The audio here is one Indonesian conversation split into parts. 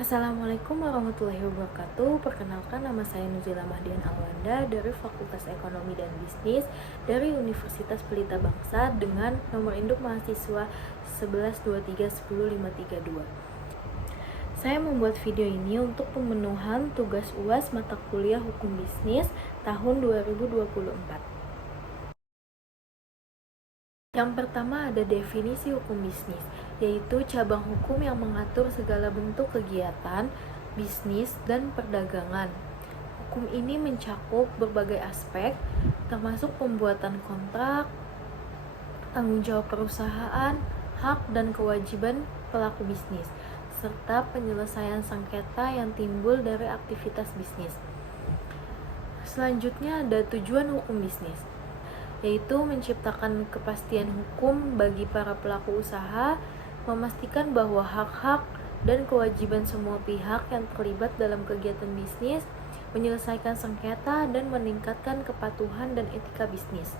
Assalamualaikum warahmatullahi wabarakatuh. Perkenalkan, nama saya Nuzila Mahdian Alwanda dari Fakultas Ekonomi dan Bisnis dari Universitas Pelita Bangsa dengan nomor induk mahasiswa 11231052. Saya membuat video ini untuk pemenuhan tugas UAS mata kuliah Hukum Bisnis tahun 2024. Yang pertama ada definisi hukum bisnis, yaitu cabang hukum yang mengatur segala bentuk kegiatan, bisnis, dan perdagangan. Hukum ini mencakup berbagai aspek, termasuk pembuatan kontrak, tanggung jawab perusahaan, hak dan kewajiban pelaku bisnis, serta penyelesaian sengketa yang timbul dari aktivitas bisnis. Selanjutnya ada tujuan hukum bisnis, yaitu menciptakan kepastian hukum bagi para pelaku usaha, memastikan bahwa hak-hak dan kewajiban semua pihak yang terlibat dalam kegiatan bisnis, menyelesaikan sengketa, dan meningkatkan kepatuhan dan etika bisnis.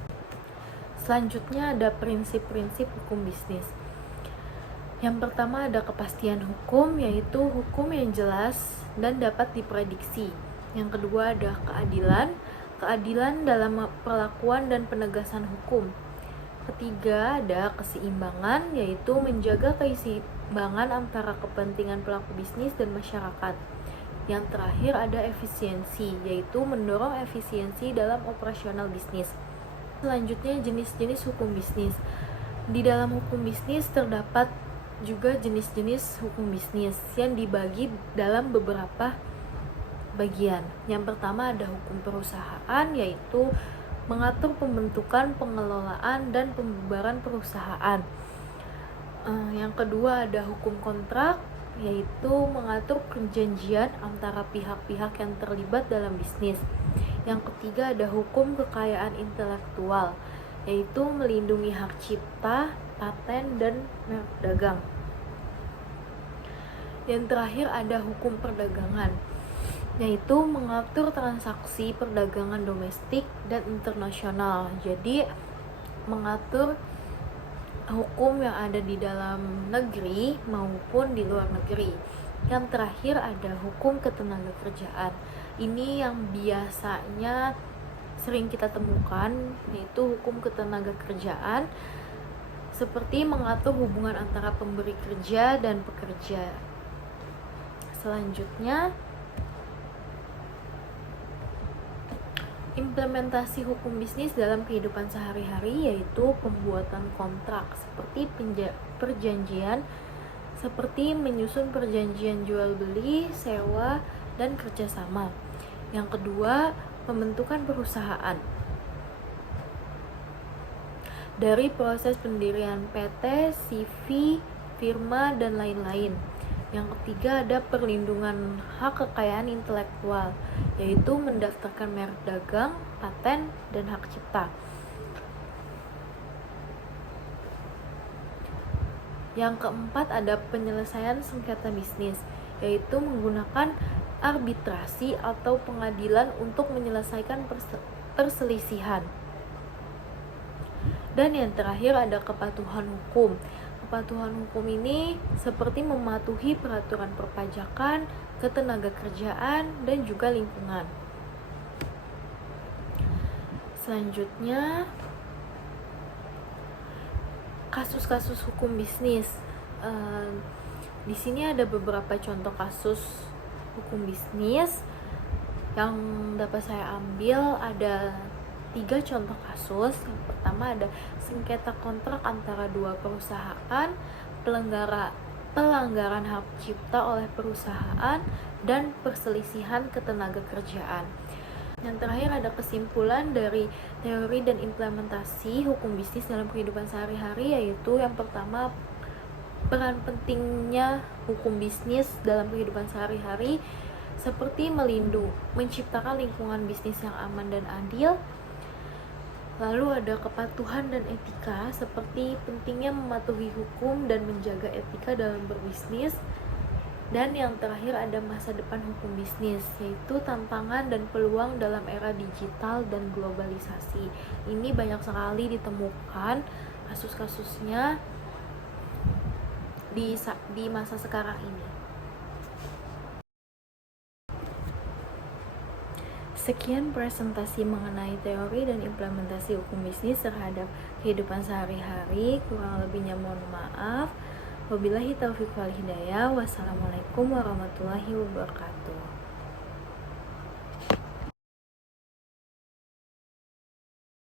Selanjutnya ada prinsip-prinsip hukum bisnis. Yang pertama ada kepastian hukum, yaitu hukum yang jelas dan dapat diprediksi. Yang kedua ada keadilan dalam perlakuan dan penegasan hukum. Ketiga ada keseimbangan, yaitu menjaga keseimbangan antara kepentingan pelaku bisnis dan masyarakat. Yang terakhir ada efisiensi, yaitu mendorong efisiensi dalam operasional bisnis. Selanjutnya jenis-jenis hukum bisnis. Di dalam hukum bisnis terdapat juga jenis-jenis hukum bisnis yang dibagi dalam beberapa bagian. Yang pertama ada hukum perusahaan, yaitu mengatur pembentukan, pengelolaan, dan pembubaran perusahaan. Yang kedua ada hukum kontrak, yaitu mengatur perjanjian antara pihak-pihak yang terlibat dalam bisnis. Yang ketiga ada hukum kekayaan intelektual, yaitu melindungi hak cipta, paten, dan merek dagang. Yang terakhir ada hukum perdagangan, yaitu mengatur transaksi perdagangan domestik dan internasional. Jadi mengatur hukum yang ada di dalam negeri maupun di luar negeri. Yang terakhir ada hukum ketenagakerjaan. Ini yang biasanya sering kita temukan, yaitu hukum ketenagakerjaan, seperti mengatur hubungan antara pemberi kerja dan pekerja. Selanjutnya implementasi hukum bisnis dalam kehidupan sehari-hari, yaitu pembuatan kontrak seperti perjanjian, seperti menyusun perjanjian jual beli, sewa, dan kerjasama. Yang kedua, pembentukan perusahaan. Dari proses pendirian PT, CV, firma, dan lain-lain. Yang ketiga ada perlindungan hak kekayaan intelektual, yaitu mendaftarkan merek dagang, paten, dan hak cipta. Yang keempat ada penyelesaian sengketa bisnis, yaitu menggunakan arbitrasi atau pengadilan untuk menyelesaikan perselisihan. Dan yang terakhir ada kepatuhan hukum. Kepatuhan hukum ini seperti mematuhi peraturan perpajakan, ketenagakerjaan, dan juga lingkungan. Selanjutnya kasus-kasus hukum bisnis. Di sini ada beberapa contoh kasus hukum bisnis yang dapat saya ambil. Ada 3 contoh kasus. Yang pertama ada sengketa kontrak antara 2 perusahaan, pelanggaran hak cipta oleh perusahaan, dan perselisihan ketenagakerjaan. Yang terakhir ada kesimpulan dari teori dan implementasi hukum bisnis dalam kehidupan sehari-hari, yaitu yang pertama peran pentingnya hukum bisnis dalam kehidupan sehari-hari seperti menciptakan lingkungan bisnis yang aman dan adil. Lalu ada kepatuhan dan etika, seperti pentingnya mematuhi hukum dan menjaga etika dalam berbisnis. Dan yang terakhir ada masa depan hukum bisnis, yaitu tantangan dan peluang dalam era digital dan globalisasi. Ini banyak sekali ditemukan kasus-kasusnya di masa sekarang ini. Sekian presentasi mengenai teori dan implementasi hukum bisnis terhadap kehidupan sehari-hari. Kurang lebihnya mohon maaf. Wabillahi taufiq wal hidayah. Wassalamualaikum warahmatullahi wabarakatuh.